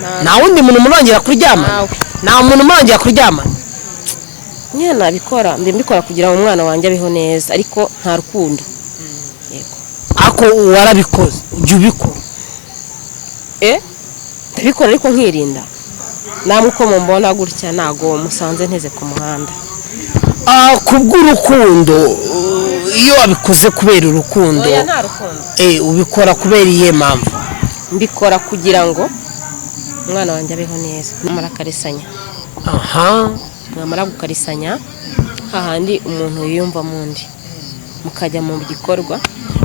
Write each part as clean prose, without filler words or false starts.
nta wundi muntu murongera kuryama nta muntu murongera kuryama nyine nabikora mbikora kugira ngo umwana wanjye abeho neza ariko nta rukundo yego ako warabikoze ujye ubikora ndabikora ariko nkirinda namwe uko mumbona gutya ntago musanze nteze ku muhanda kubw'urukundo iyo wabikoze kubera urukundo oya nta rukundo ubikora kubera iyihe mpamvu mbikora kugira ngo umwana wanjye abeho neza namara akarisanya namara gukarisanya hahandi umuntu yiyumva mundi mukajya mu gikorwa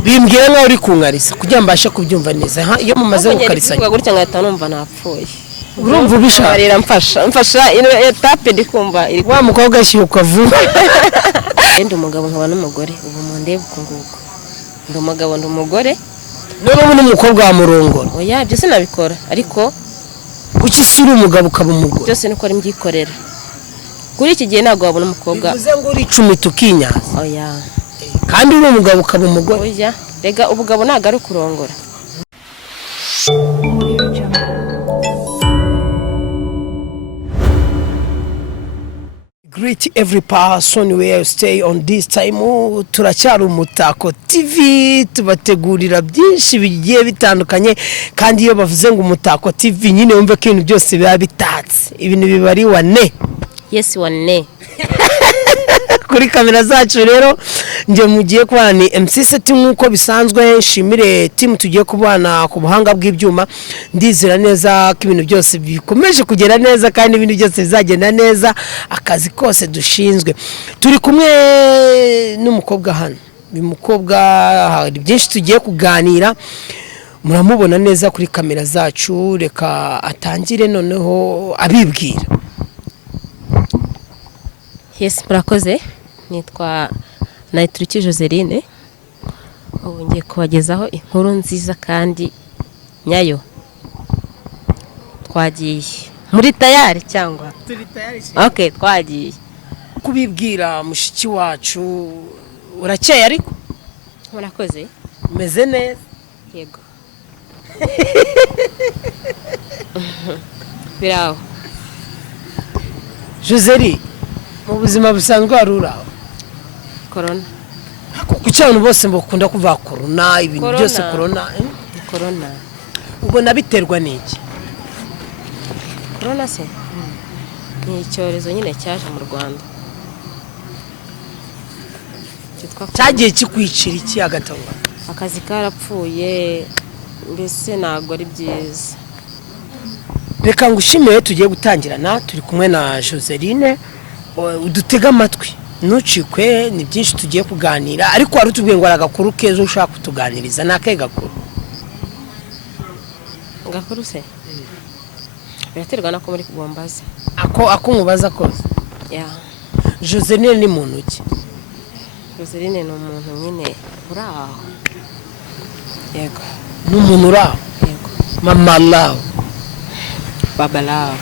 bimbwira nkaho uri kunkarisa kugira mbashe kubyumva neza iyo mumaze gukarisanya gutya ngahita numva napfuye urumva ubishaka mfasha etape ndikumva wa mukobwa ashyuka vuba ndi umugabo nkaba n'umugore ubu mundebe ukunguko ndi umugabo ndi umugore none ubu n'umukobwa wa murongora oya byose nabikora ariko kuki si uri umugabo ukaba umugore byose niko ari mbyikorera kuri iki gihe ntabwo wabona umukobwa bivuze ngo uri icumi tukinyaza oya kandi uri umugabo ukaba umugore oya rega ubugabo ntabwo ari ukurongora Greet every person where you stay on this time. Turacyari Umutako TV tubategurira byinshi bigiye bitandukanye kandi iyo bavuze ngo Umutako TV nyine wumve ko ibintu byose biba bitatse ibintu bibari wane yes wane kuri kamera zacu rero nje mugiye kubana ni MC team nkuko bisanzwe shimire team tugiye kubana ku buhanga bw'ibyuma ndizera neza ko ibintu byose bikomeje kugera neza kandi ibintu byose bizagenda neza akazi kose dushinzwe turi kumwe n'umukobwa hano bimukobwa hari byinshi tugiye kuganira muramubona neza kuri kamera zacu reka atangire noneho abibwira yes murakoze nitwa Nayituriki Joseline ubu ngiye kubagezaho inkuru nziza kandi nyayo twagiye muri tayari cyangwa turi tayari okay twagiye kubibwira mushiki wacu urakeye ariko murakoze meze neza yego biraho Joseline mu buzima busanzwe waruraho corona kuki abantu bose bakunda kuva corona ibintu byose corona ubona biterwa n'iki corona se ni icyorezo nyine cyaje mu Rwanda cyagiye kikwicira iki agatonga akazi karapfuye mbese ntabwo ari byiza reka ngushimire tugiye gutangirana turi kumwe na Joseline udutega amatwi ntucikwe ni byinshi tugiye kuganira ariko wari utubwiye ngo aragakuru keza ushaka kutuganiriza nake gakuru gakuru se biraterwa nako muri kugombaza ako nkubaza kose Joseline ni muntu ki Joseline ni umuntu nyine uraho yego ni umuntu uraho yego mama lao baba lao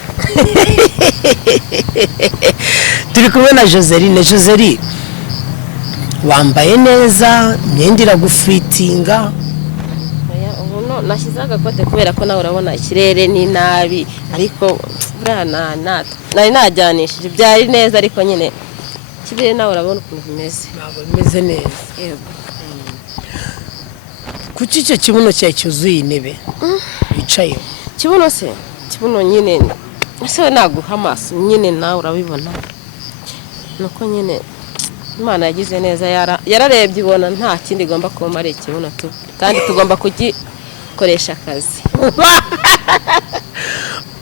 turi kumwe na Joseline wambaye neza imyenda iragufitinga ubu nashyize agakote kubera ko nawe urabona ikirere ni nabi ariko nari najyanishije byari neza ariko nyine ikirere nawe urabona ukuntu bimeze ntabwo bimeze neza yego kuki icyo kibuno cyawe cyuzuye intebe wicaye kibuno se kibuno nyine ese naguha amaso nyine nawe urabibona nuko nyine Imana yagize neza yararebye ibona nta kindi igomba kuba ari ikibuno tu kandi tugomba kugikoresha akazi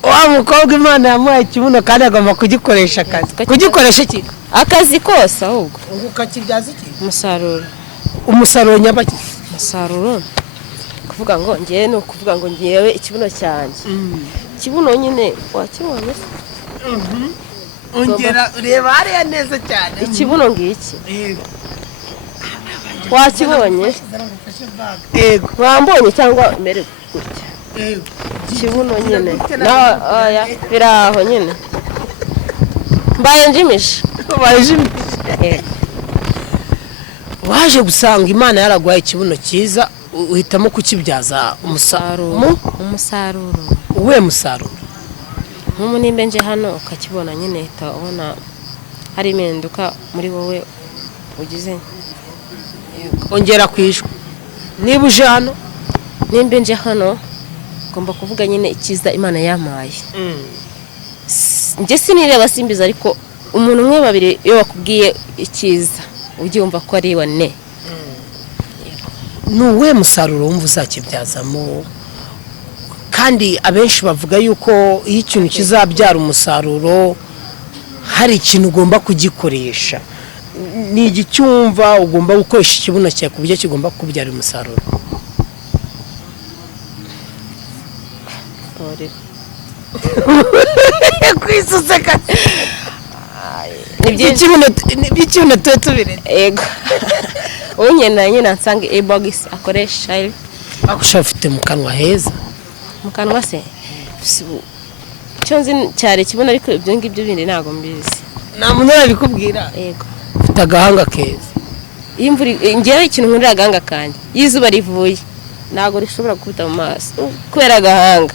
wa mukobwa Imana yamuhaye ikibuno kandi agomba kugikoresha akazi kugikoresha iki akazi kose ahubwo ukakibyaza iki umusaruro nyabaki umusaruro kuvuga ngo ngiye no kuvuga ngo ngiyewe ikibuno cyanjye kibuno nyine wakibonye ongera ureba hariya neza cyane ikibuno ngiki wakibonye yego wambonye cyangwa mere gutya kibuno nyine oya biraho nyine mbaye njimisha waje gusanga Imana yaragwaye ikibuno cyiza uhitamo kukibyaza umusaruro umusaruro uwe musaruro nk'ubu nimba nje hano ukakibona nyine uhita ubona hari impinduka muri wowe ugize. ongera kwishwa niba uje hano Nimba nje hano ngomba kuvuga nyine ikiza Imana yampaye. Njye sinireba simbiza, ariko umuntu umwe babiri iyo bakubwiye ikiza ujye wumva ko ari wane. nuwe musaruro wumva uzakibyazamo, kandi abenshi bavuga yuko iyo ikintu kizabyara umusaruro hari ikintu ugomba kugikoresha. ni igicyumva ugomba gukoresha ikibuno cyawe ku buryo kigomba kubyara umusaruro. kwisuseka ikibuno tuba tubiretse. Ego. Unyenda nyine nsanga e-box akoresha akusha ufite mu kanwa heza. mu kanwa se cyo nzi cyari kibona, ariko ibyo ngibyo bindi ntago mbizi. nta muntu arabikubwira. Ego. ufite agahanga keza. Iyo imvura ngewe ikintu nkundira agahanga kanjye, izuba rivuye ntago rishobora gukubita mu maso kubera agahanga.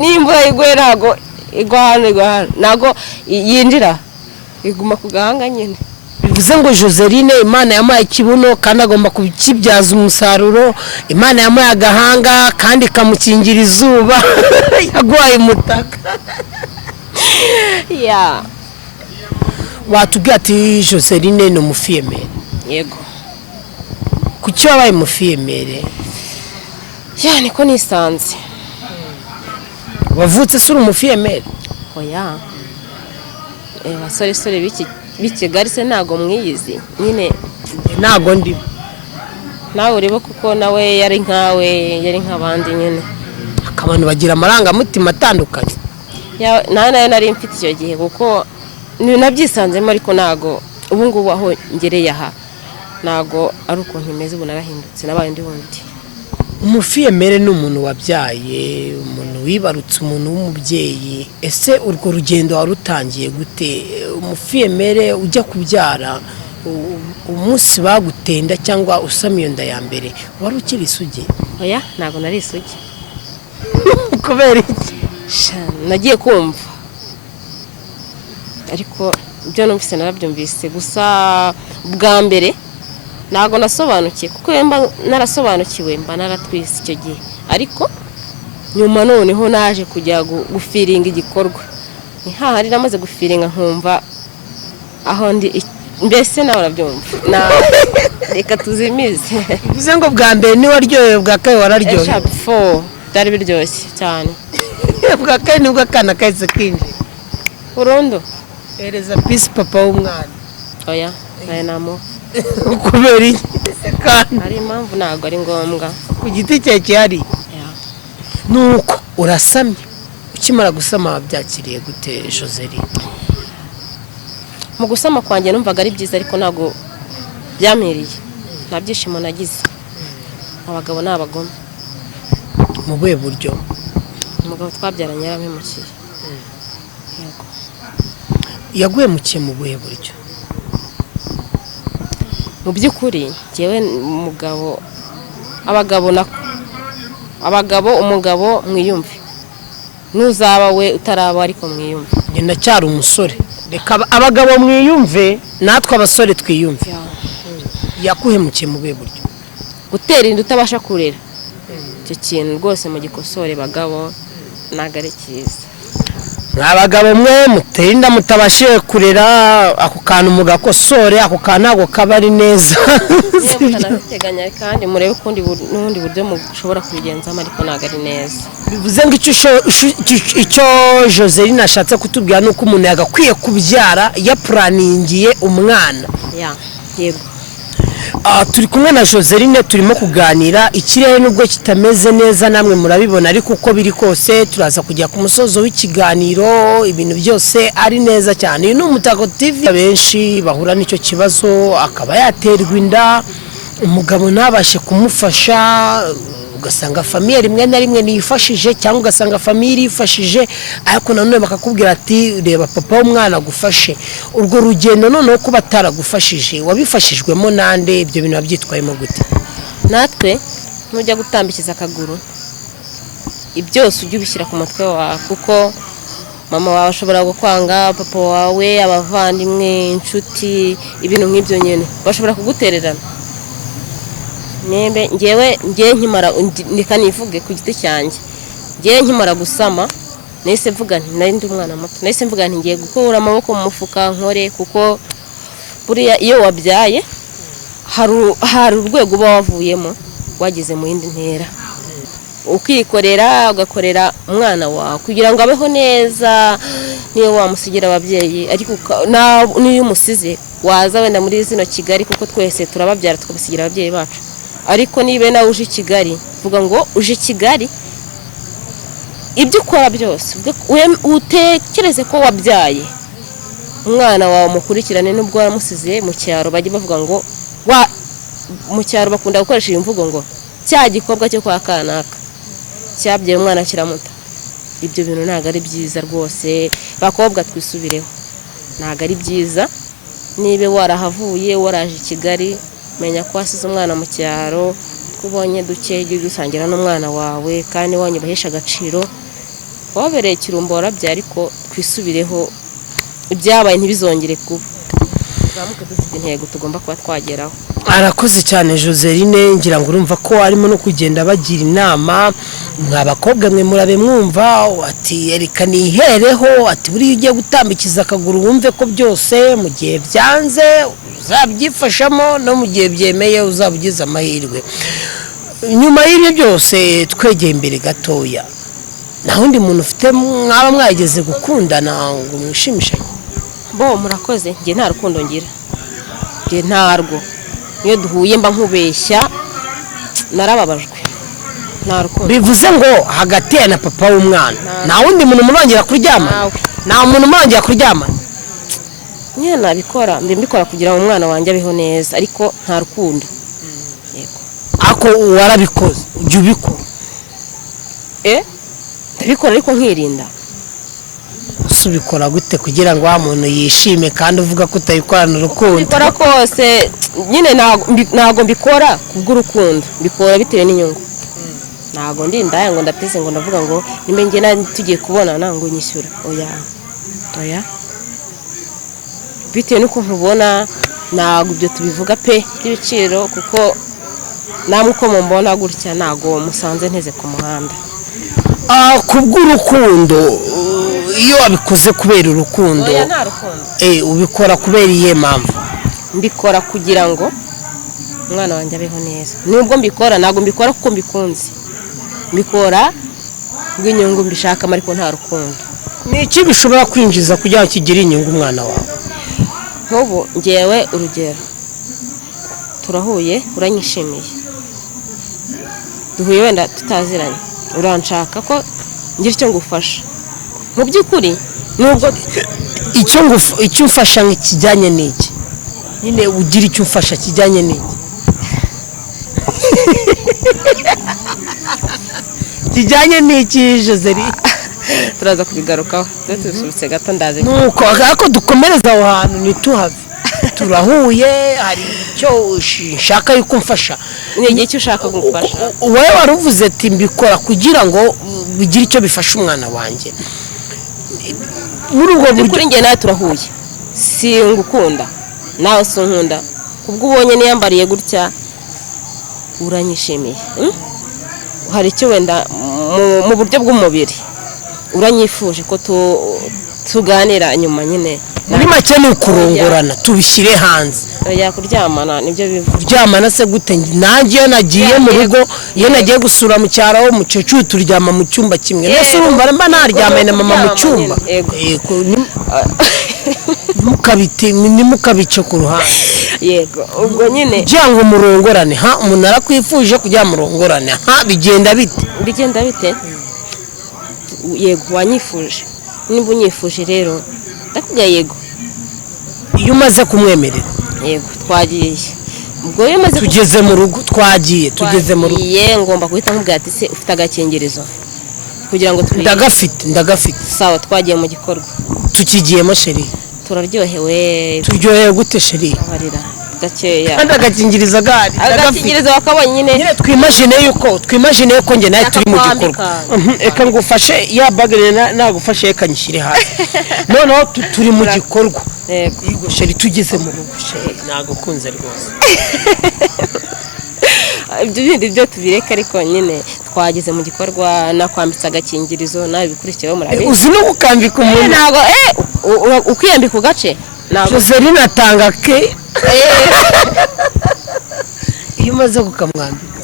N'imvura iguye ntago igwa hano ntago yinjira, iguma ku gahanga nyine. bivuze ngo Joseline Imana yamuhaye ikibuno kandi agomba kukibyaza umusaruro. Imana yamuhaye agahanga kandi ikamukingira izuba. yaguhaye umutaka. watubwiye ati Joseline ni umufiyemere. Yego. kuki wabaye umufiyemere? niko nisanze. wavutse se uri umufiyemere? Oya. Abasore b'Ikigali se ntago mwiyizi nyine. ntago ndi nawe ureba kuko nawe yari nkawe, yari nk'abandi nyine. abantu bagira amarangamutima atandukanye. nayo nari mfite icyo gihe kuko nabyisanzemo, ariko ntago ubu ngubu aho ngereye aha ntago ari ukuntu imeze, ubu narahindutse nabaye ndi wundi. umufiyemere ni umuntu wabyaye, umuntu wibarutse, umuntu w'umubyeyi. ese urwo rugendo warutangiye gute? umufiyemere ujya kubyara umunsi bagutenda cyangwa usama iyo nda ya mbere wari ukiri isugi? Oya, ntago nari isugi. kubera iki? nagiye kumva, ariko ibyo numvise narabyumvise gusa bwa mbere ntago nasobanukiye, kuko mba narasobanukiwe mba naratwise icyo gihe, ariko nyuma noneho naje kujya gufiringa igikorwa. hari namaze gufiringa nkumva aho ndi, mbese nawe urabyumva. reka tuzimize. bivuze ngo bwa mbere ni waryohewe, bwa kabiri wararyohewe. byari biryoshye cyane. bwa kabiri nibwo akana kahise kinjira burundu. hereza pisi papa w'umwana. Oya, nayo namuha. kubera iki? hari impamvu ntabwo ari ngombwa. ku giti cyawe gihari. nuko urasamye. ukimara gusama wabyakiriye gute Joseline? mu gusama kwanjye numvaga ari byiza, ariko ntabwo byampiriye. nta byishimo nagize. abagabo ni abagome. mu buhe buryo? umugabo twabyaranye yarampemukiye. Yego. yaguhemukiye mu buhe buryo? mu by'ukuri njyewe umugabo, umugabo mwiyumve, ntuzaba we utaraba, ariko mwiyumve. njye ndacyari umusore, reka abagabo mwiyumve natwe abasore twiyumve. yakuhemukiye mu buhe buryo? gutera inda utabasha kurera, icyo kintu rwose mu gikosore bagabo ntabwo ari cyiza. abagabo mwe mutera inda mutabashije kurera, ako kantu mugakosore, ako kantu ntabwo kaba ari neza. mutanabiteganya kandi murebe n'ubundi buryo mushobora kubigenzamo, ariko ntabwo ari neza. bivuze ngo icyo Joseline ashatse kutubwira ni uko umuntu yagakwiye kubyara yapuraningiye umwana. yego. turi kumwe na Joseline turimo kuganira. ikirere nubwo kitameze neza namwe murabibona, ariko uko biri kose turaza kujya ku musozo w'ikiganiro, ibintu byose ari neza cyane. uyu ni Umutako TV. benshi bahura n'icyo kibazo, akaba yaterwa inda, umugabo ntabashe kumufasha, ugasanga famiye rimwe na rimwe niyifashije, cyangwa ugasanga famiye irifashije, ariko nanone bakakubwira ati reba papa w'umwana agufashe. urwo rugendo noneho kuba ataragufashije wabifashijwemo nande? ibyo bintu wabyitwayemo gute? natwe nujya gutambikiza akaguru, ibyose ujye ubishyira ku mutwe wawe, kuko mama wawe ashobora gukwanga, papa wawe, abavandimwe, inshuti, ibintu nk'ibyo nyine bashobora kugutererana. Ngewe nkimara nivuge ku giti cyanjye, ngewe nkimara gusama nahise mvuga nti nari ndi umwana muto, nahise mvuga nti ngiye gukura amaboko mu mufuka nkore, kuko buriya iyo wabyaye hari urwego uba wavuyemo wageze mu yindi ntera, ukikorera ugakorera umwana wawe kugira ngo abeho neza. Niyo wamusigira ababyeyi, ariko niyo umusize waza wenda muri zino Kigali, kuko twese turababyara tukabasigira ababyeyi bacu, ariko niba nawe uje i Kigali, vuga ngo uje i Kigali, ibyo ukora byose utekereze ko wabyaye umwana wawe, mukurikirane. Nubwo waramusize mu cyaro, bajye bavuga ngo mu cyaro bakunda gukoresha iyi mvugo ngo cya gikobwa cyo kwa kanaka cyabyaye umwana kiramuta. Ibyo bintu ntabwo ari byiza rwose. Bakobwa twisubireho, ntabwo ari byiza. Niba warahavuye waraje i Kigali, menya ko wasize umwana mu cyaro, twubonye duke ujye dusangira n'umwana wawe, kandi wanyubahesha agaciro. Wabereye ikirumbo warabyaye, ariko twisubireho, ibyabaye ntibizongere kuba. Tuzamuke dufite intego tugomba kuba twageraho. Arakoze cyane Joseline, ngira ngo urumva ko arimo no kugenda bagira inama. Mwabakobwa mwe murabe mwumva ati ereka nihereho, ati buriya ugiye gutambikiza akaguru wumve ko byose mu gihe byanze uzabyifashamo, no mu gihe byemeye uzabugize amahirwe. Nyuma y'ibyo byose twegeye imbere gatoya, nta wundi muntu ufite mwaba mwageze gukundana ngo mwishimishanye? Bo murakoze, nge nta rukundo ngira, nge ntarwo. Iyo duhuye mba nkubeshya, narababajwe, nta rukundo. Bivuze ngo hagati ya na papa w'umwana nta wundi muntu murongera kuryamana? Nta muntu murongera kuryamana? Nyine nabikora, mbikora kugira ngo umwana wanjye abeho neza, ariko nta rukundo. Yego. Ako warabikoze, ujye ubikora? Ndabikora ariko nkirinda. Ubikora gute kugira ngo wa muntu yishime kandi uvuga ko utayikorana urukundo? Bikora kose nyine ntago mbikora kubw'urukundo, mbikora bitewe n'inyungu. Ntago ndindaya ngo ndateze ngo ndavuga ngo nimbe nge tugiye kubonana ngo nyishyura. Oya, bitewe n'uko nkubona, ntago ibyo tubivuga pe by'ibiciro, kuko namwe uko mumbona gutya ntago musanze nteze ku muhanda. Kubw'urukundo, iyo wabikoze kubera urukundo, oya nta rukundo. Ubikora kubera iyihe mpamvu? Mbikora kugira ngo umwana wanjye abeho neza. Nubwo mbikora, ntabwo mbikora kuko mbikunze, mbikora bw'inyungu mbishakamo, ariko nta rukundo. Ni iki bishobora kwinjiza kugira ngo kigire inyungu umwana wawe? Nk'ubu ngewe urugero, turahuye, uranyishimiye, duhuye wenda tutaziranye, uranshaka ko ngira icyo ngufasha. Mu by'ukuri nubwo icyo ufasha kijyanye n'iki? Nyine ugira icyo ufasha kijyanye n'iki? Kijyanye n'iki Joseline? turaza kubigarukaho, tubisurutse gato ndaje. Nuko ako dukomereza aho hantu ntituhave. Turahuye, hari icyo ushaka yuko mfasha. Ni icyo ushaka gufasha? Wowe waruvuze ati mbikora kugira ngo bigire icyo bifasha umwana wanjye. Muri ubwo buryo kuri nge nawe turahuye, si ngukunda nawe si nkunda, kubwo ubonye niyambariye gutya uranyishimiye, hari icyo wenda mu buryo bw'umubiri uranyifuje ko tuganira nyuma. Nyine muri make ni ukurongorana, tubishyire hanze. Oya, kuryamana nibyo bivuga. Kuryamana se gute? Nanjye iyo nagiye mu rugo, iyo nagiye gusura mu cyaro aho umukecuru turyama mu cyumba kimwe. Mbese urumva mba naryamanye na mama mu cyumba? Nimukabice ku ruhande. Yego, ubwo nyine kugira ngo murongorane, umuntu arakwifuje kugira murongorane, bigenda bite? Bigenda bite? Yego, wanyifuje. Niba unyifuje rero ndakubwira yego. Iyo umaze kumwemerera, yego, twagiye. Ubwo iyo maze tugeze mu rugo, tugeze mu rugo, ngomba guhita nkubwira ati se ufite agakingirizo kugira ngo ndagafite. Sawa, twagiye mu gikorwa. Tukigiyemo sheri, turaryohewe. Turyohewe gute sheri? Abarira gakeya kandi agakingirizo gahari agakingirizo bakabonye nyine twimagine yuko njye nawe turi mu gikorwa Akakwambika. reka ngufashe ya bagere nagufashe reka nyishyire hasi noneho turi mu gikorwa Yego. yego sheri tugeze mu rugo sheri nagukunze rwose ibyo bindi byo tubireka ariko nyine twageze mu gikorwa nakwambitse agakingirizo nawe bikurikiyeho murabizi uzi no gukambika umuntu ntabwo ukiyambika ku gace ntabwo Joseline atanga ke iyo umaze kukamwambika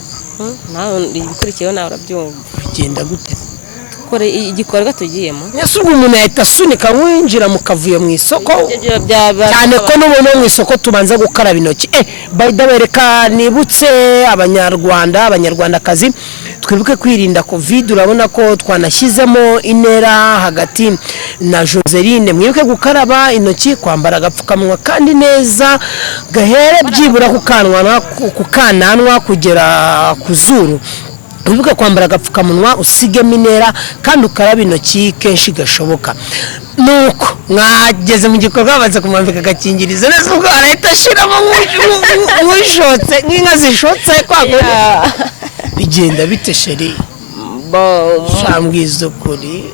nawe ibikurikiyeho nawe urabyumva bigenda gute kore igikorwa tugiyemo ese ubwo umuntu yahita asunika winjira mu kavuyo mu isoko cyane ko n'umuntu wo mu isoko tubanza gukaraba intoki by the way reka nibutse abanyarwandakazi twibuke kwirinda covid urabona ko twanashyizemo intera hagati na Joseline mwibuke gukaraba intoki kwambara agapfukamunwa kandi neza gahere byibura ku kananwa kugera ku zuru wibuke kwambara agapfukamunwa usigemo intera kandi ukarabe intoki kenshi gashoboka nuko mwageze mu gikorwa babanza kumwambika agakingirizo neza ubwo arahita ashiramo nk'ushotse nk'inka zishotse bigenda bite sheri shambwiza ukuri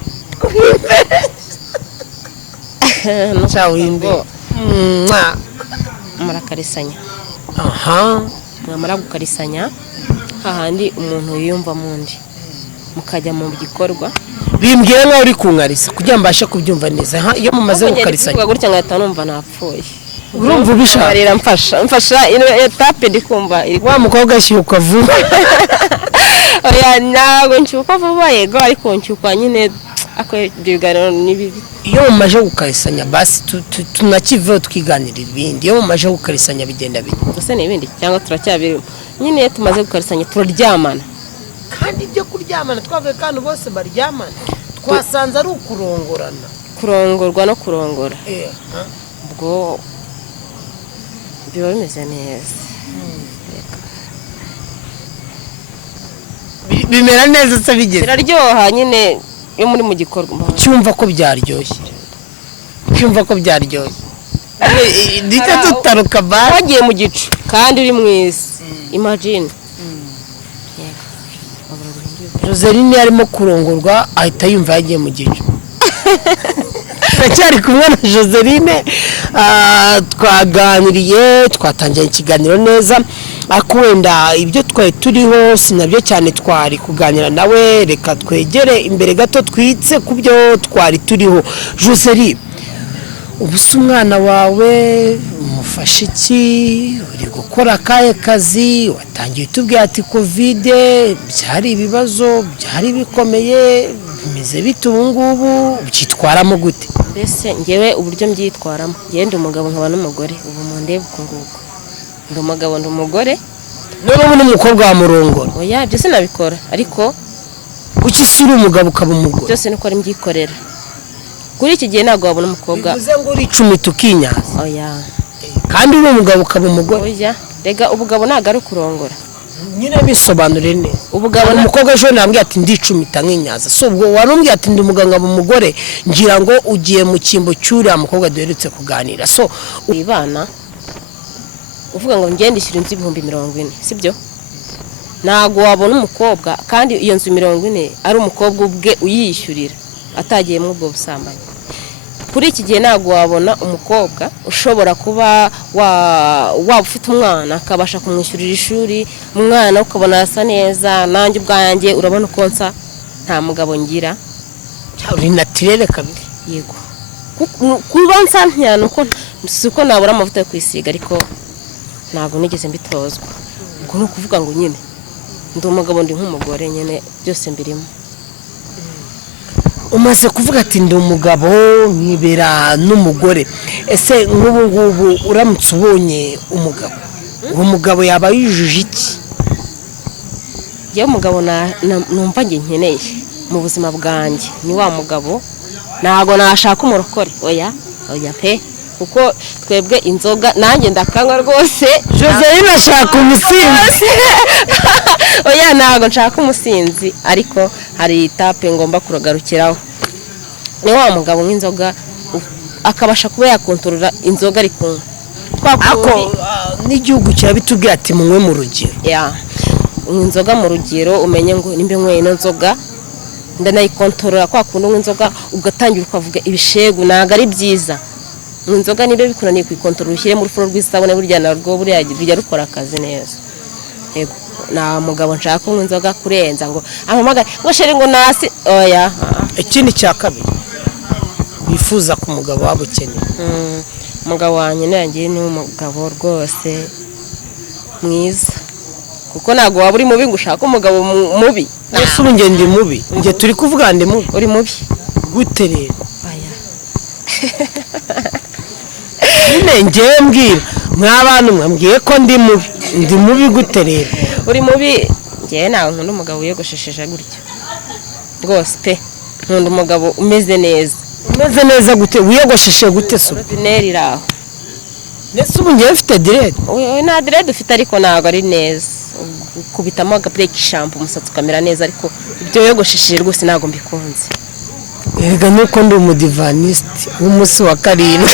murakarisanya aha mwamara gukarisanya hahandi umuntu yiyumva mundi mukajya mu gikorwa bimbwira nkaho uri kunkarisa kugira ngo mbashe kubyumva neza iyo mumaze gukarisanya gutya ngahita numva napfuye urumva ubishaka mfasha ino etape ndi kumva wa mukobwa ashyuka vuba oya ntabwo nshyuka vuba yego ariko nshyuka nyine ibyo biganiro ni bibi iyo mumaze gukarisanya basi tunakiveho twiganirira ibindi iyo mumaze gukarisanya bigenda bite gusa ni ibindi cyangwa turacyabirimo nyine iyo tumaze gukarisanya turaryamana kandi ibyo kuryamana twavuye kandi bose baryamana twasanze ari ukurongorana kurongorwa no kurongora ubwo biba bimeze neza bimera neza se bigeze biraryoha nyine iyo muri mu gikorwa cyumva ko byaryoshye ndetse tutaruka bari wagiye mu gicu kandi uri mwiza imagine Joseline arimo kurongorwa ahita yumva yagiye mu gicu turacyari kumwe na Joseline twaganiriye twatangiye ikiganiro neza ariko wenda ibyo twari turiho sinabyo cyane twari kuganira nawe reka twegere imbere gato twitse ku byo twari turiho Joseline ubu se umwana wawe umufashe iki uri gukora akahe kazi watangiye utubwira ati kovide byari ibibazo byari bikomeye bimeze bite ubu ngubu byitwaramo gute mbese ngewe uburyo mbyitwaramo ngende umugabo nkaba n'umugore ubu mundebe uku nguku ndi umugabo ndi umugore n'ubu n'umukobwa wa murongora oya byose nabikora ariko kuki si uri umugabo ukaba umugore byose nuko ari mbyikorera kuri iki gihe ntabwo wabona umukobwa bivuze ngo uri icumi tukinyaza oya kandi uri umugabo ukaba umugore oya rega ubugabo ntabwo ari ukurongora nyine bisobanure neza ubugabo umukobwa ejo nambwiye ati ndi icumi tankinyaza so ubwo warumbwiye ati ndi umugabo nkaba umugore ngira ngo ugiye mu cyimbo cy'uriya mukobwa duherutse kuganira so ibana uvuga ngo ngende ishyura inzu y'ibihumbi 40 sibyo ntabwo wabona umukobwa kandi iyo nzu 40 ari umukobwa ubwe uyishyurira atagiye mu ubwo busambanyi kuri iki gihe ntabwo wabona umukobwa ushobora kuba waba ufite umwana akabasha kumwishyurira ishuri umwana ukabona asa neza nanjye ubwanjye urabona uko nsa nta mugabo ngira uri natirere kabiri yego kuba nsa ntiyana uko si uko nabura amavuta yo kwisiga ariko ntabwo nigeze mbitozwa ubwo ni ukuvuga ngo nyine ndi umugabo ndi nk'umugore nyine byose mbirimo umaze kuvuga ati ndi umugabo nkibera n'umugore ese nk'ubu ngubu uramutse ubonye umugabo uwo mugabo yaba yujuje iki yewe umugabo numva njye nkeneye mu buzima bwanjye ni wa mugabo ntabwo nashaka umurokore oya pe kuko twebwe inzoga nanjye ndakanywa rwose Joseline ashaka umusinzi oya ntabwo nshaka umusinzi ariko hari etape ngomba kugarukiraho ni wa mugabo nk'inzoga akabasha kuba yakontorora inzoga ari kunywa n'igihugu kirabitubwira ati munywe mu rugero. unywa inzoga mu rugero umenye ngo nimba nyweye ino nzoga ndanayikontorora kwa kundi unywa inzoga ugatangira ukavuga ibishegu ntabwo ari byiza. unywa inzoga niba bikunaniye kuyikontorora ushyire mu rufuro rw'isabune burya narwo buriya rujya rukora akazi neza. Yego nta mugabo nshaka kunywa inzoga kurenza ngo ampamagare ngo sheri ngo nasi oya. Ikindi cya kabiri wifuza ku mugabo waba ukeneye. Umugabo wanjye nanjye ni umugabo rwose mwiza kuko ntabwo waba uri mubi ngo ushake umugabo mubi. Ese ubu njye ndi mubi njye turi kuvuga ndi mubi. Uri mubi gute rero? Nyine njyewe mbwira mw'abantu mwambwiye ko ndi mubi gute rero? Uri mubi njyewe nawe nkunda umugabo wiyogoshesheje gutya rwose pe. Nkunda umugabo umeze neza. Umeze neza gute? Wiyogosheshe gute se? Ordinaire iraho. Nese ubu njyewe mfite direde? Nta direde ufite ariko ntabwo ari neza. Kubitamo agabureki shampoo umusatsi ukamera neza ariko ibyo wiyogoshesheje rwose ntabwo mbikunze. Erega nuko ndi umudivanisite w'umunsi wa karindwi.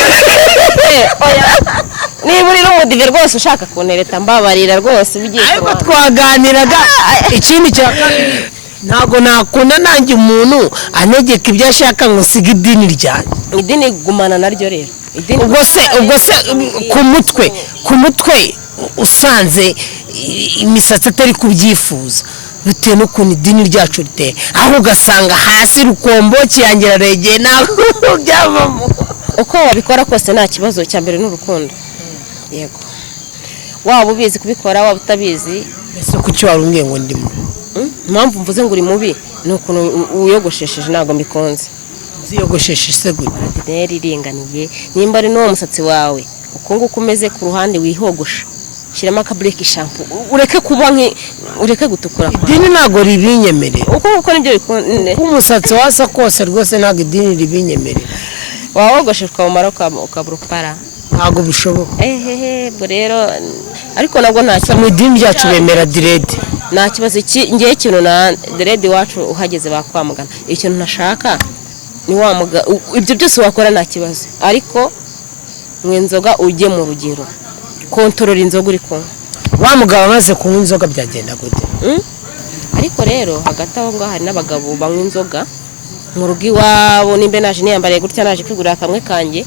Niba uri n'umudive rwose ushaka kuntereta mbabarira rwose bigiye ariko twaganiraga. Ikindi cya kabiri ntabwo nakunda nanjye umuntu anegeka ibyo ashaka ngo siga idini ryanjye. Idini gumana naryo rero. Ubwo se ku mutwe usanze imisatsi atari kubyifuza bitewe n'ukuntu idini ryacu riteye aho ugasanga hasi rukombo kiyangira regeye ntabwo byavamo. Uko wabikora kose nta kibazo, cya mbere n'urukundo. Yego waba ubizi kubikora waba utabizi. Ese kuki warumbwiye ngo ndi mubi? Impamvu mvuze ngo uri mubi ni ukuntu uyogoshesheje ntabwo mbikunze. Ziyogosheshe se gute? Ordinaire iringaniye nimba ari n'uwo musatsi wawe uko nguko umeze ku ruhande wihogosha shyiramo akabureki shampoo ureke kuba ureke gutukura. Idini ntabwo ribinyemerera. Uko nguko nibyo bikunde. Umusatsi wasa kose rwose ntabwo idini ribinyemerera. Wawogosheshwa umara ukaburupara ntabwo bishoboka. Ubwo rero ariko nabwo nta kibazo. Mu idini ryacu bemera direde. Nta kibazo ngiye ikintu na direde iwacu uhageze bakwamagana. Ikintu ntashaka ni ibyo byose wakora nta kibazo ariko mwe inzoga ujye mu rugero kontorora inzoga uri kunywa. Wa mugabo amaze kunywa inzoga byagenda gute? Ariko rero hagati aho ngaho hari n'abagabo banywa inzoga mu rugo iwabo nimba naje niyambariye gutya naje kwigurira kamwe kanjye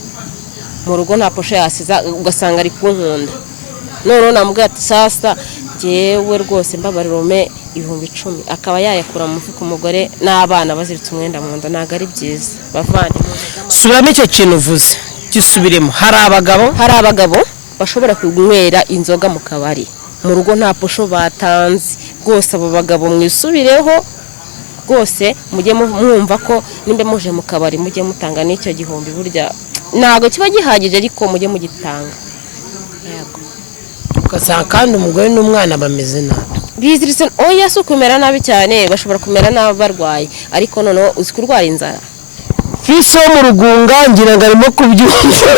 mu rugo nta posho yasiza ugasanga ari kunkunda. None namubwira ati sasa jewe rwose mbabarirome 10,000 akaba yayakura mu mufuka umugore n'abana baziritse umwenda mu nda ntago ari byiza. Bavandi subiramo icyo kintu uvuze gisubiremo. Hari abagabo bashobora kunywera inzoga mu kabari mu rugo nta posho batanze rwose. Abo bagabo mwisubireho rwose mujye mwumva ko nimba muje mu kabari mujye mutanga n'icyo 1,000 burya ntago kiba gihagije ariko mujye mugitanga. Yego ugasanga kandi umugore n'umwana bameze nabi biziritse. Oya si ukumera nabi cyane bashobora kumera nabi barwaye ariko noneho uzi kurwara inzara. Fisi wo mu rugunga ngira ngo arimo kubyumva.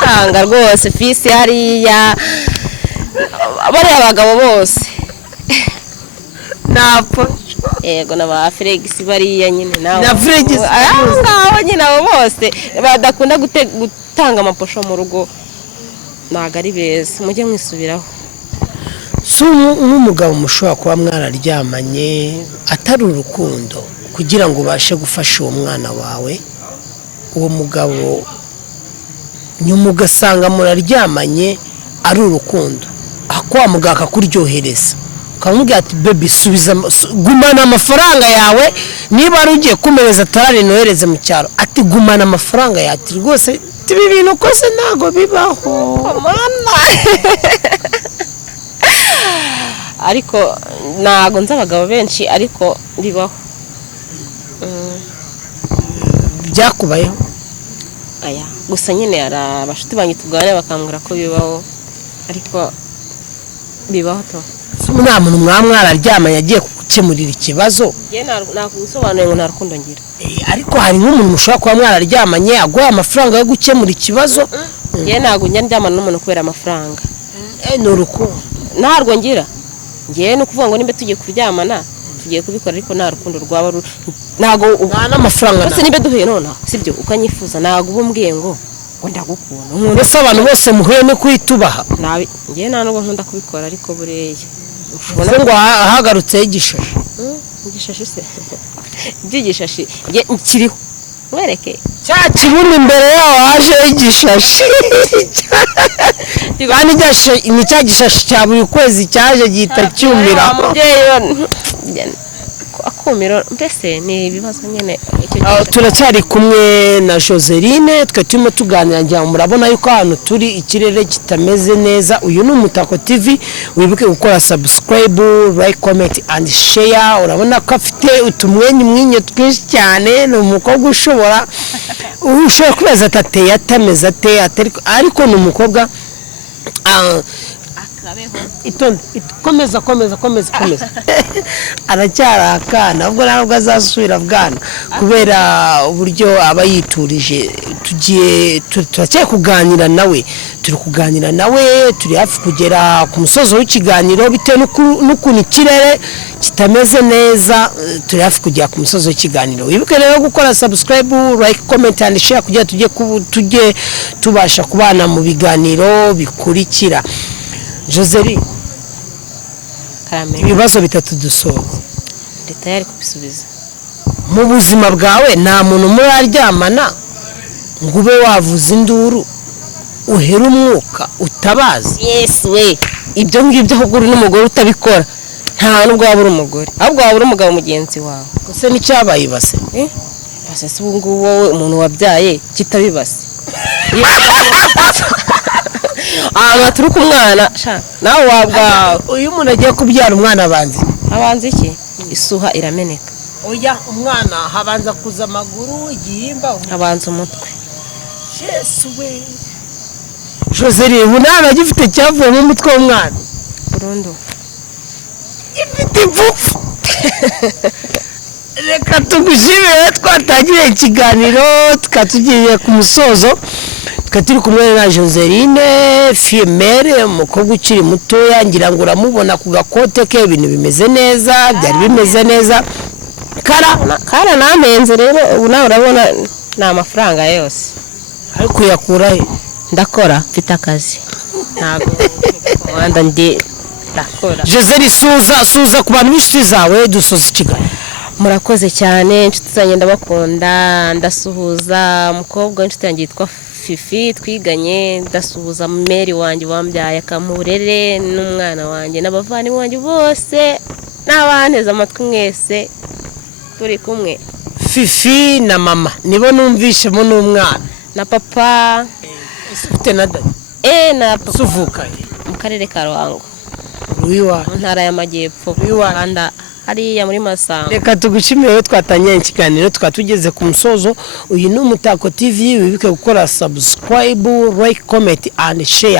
Tanga rwose fisi hariya bariya abagabo bose napfa. Yego n'aba Felix bariya nyine nawe na Felix ngaho nyine abo bose badakunda gutanga amaposho mu rugo ntago ari beza. Mujye mwisubiraho. Si nk'umugabo mushobora kuba mwararyamanye atari urukundo kugira ngo ubashe gufasha uwo mwana wawe, uwo mugabo nyuma ugasanga muraryamanye ari urukundo akwa mugaka kuryohereza ukamubwira ati baby subiza gumana amafaranga yawe niba ari ugiye kumereza tarari nohereze mu cyaro ati gumana amafaranga yawe ati rwose tibi bintu kose ntago bibaho mana. Ariko ntago nzi abagabo benshi ariko bibaho. Byakubayeho? Aya gusa nyine hari abashuti banjye tuganira bakambwira ko bibaho ariko bibaho to. Nta muntu mwararyamanye agiye gukemurira ikibazo. Nakusobanuye ngo nta rukundo ngira. Ariko hari nk'umuntu mushobora kuba mwararyamanye aguha amafaranga yo gukemura ikibazo. Ntabwo njya ndyamana n'umuntu kubera amafaranga. Ni urukundo ntarwo ngira. Ngiye no kuvuga ngo nimba tugiye kuryamana tugiye kubikora ariko nta rukundo rwaba ntago n'amafaranga. Bose nimba duhuye none sibyo ukanyifuza ntago ubumbwiye ngo ngo ndagukunda mbese abantu bose muhuye no kwitubaha njye nta nubwo nkunda kubikora ariko buriya uvuze ngo hagarutseho igishashi igishashi se iby'igishashi kiriho mwereke cya kibuno imbere yaho hajeho igishashi kandi ni cya gishashi cya buri kwezi cyaje gihita cyumira akumiro mbese ni ibibazo nyine turacyari kumwe na Joseline twe turimo tuganira ngira murabona yuko ahantu turi ikirere kitameze neza uyu ni Umutako TV wibuke gukora subscribe like comment and share urabona ko afite utumwenyu twinshi cyane ni umukobwa ushobora kubaza atateye atameze ate ariko ni umukobwa komeza aracyari akana ubwo ntabwo azasubira bwana kubera uburyo aba yiturije turacyari kuganira nawe turi hafi kugera ku musozo w'ikiganiro bitewe n'ukuntu ikirere kitameze neza turi hafi kugera ku musozo w'ikiganiro wibuke rero gukora subscribe like comment and share kugira tujye tubasha kubana mu biganiro bikurikira. Joseline ibibazo bitatu dusoza leta yari kubisubiza mu buzima bwawe nta muntu muraryamana ngo ube wavuza induru uhera umwuka utabaza yes we ibyo ngibyo ahubwo uri n'umugore utabikora nta nubwo waba uri umugore ahubwo waba uri umugabo mugenzi wawe ese n'icyabaye ibase base se ubu ngubu wowe umuntu wabyaye kitabibase baturuka umwana nawe wabwawe uyu umuntu agiye kubyara umwana abanza iki isuha irameneka oya umwana habanza kuza amaguru igihimba habanza umutwe yesu we Joseline ubu nta nagifite cyavuyemo umutwe w'umwana burundu ifite impfupfu reka tugushimire twatangiriye ikiganiro tukatugiye ku musozo turi kumwe na Joseline female umukobwa ukiri mutoya ngira ngo uramubona ku gakote ke ibintu bimeze neza byari bimeze neza kara namenze rero ubu nawe urabona ni amafaranga yose ariko yakura he ndakora mfite akazi ntabwo umuhanda ndakora Joseline suza ku bantu b'inshuti zawe dusoza ikiganiro murakoze cyane inshuti zanjye ndabakunda ndasuhuza umukobwa w'inshuti yanjye yitwa Fifi twiganye ndasuhuza Mary wanjye wambyaye akamurere n'umwana wanjye n'abavandimwe wanjye bose n'abanteze amatwi mwese turi kumwe Fifi na mama nibo numvishemo n'umwana na papa ufite na dada na papa suvuka mu karere ka Ruhango wiwa mu ntara y'amajyepfo Rwanda hariya muri Masamba reka tugushimire twatanye ikiganiro twatugeze ku musozo uyu ni Umutako TV wibuke gukora subscribe like comment and share.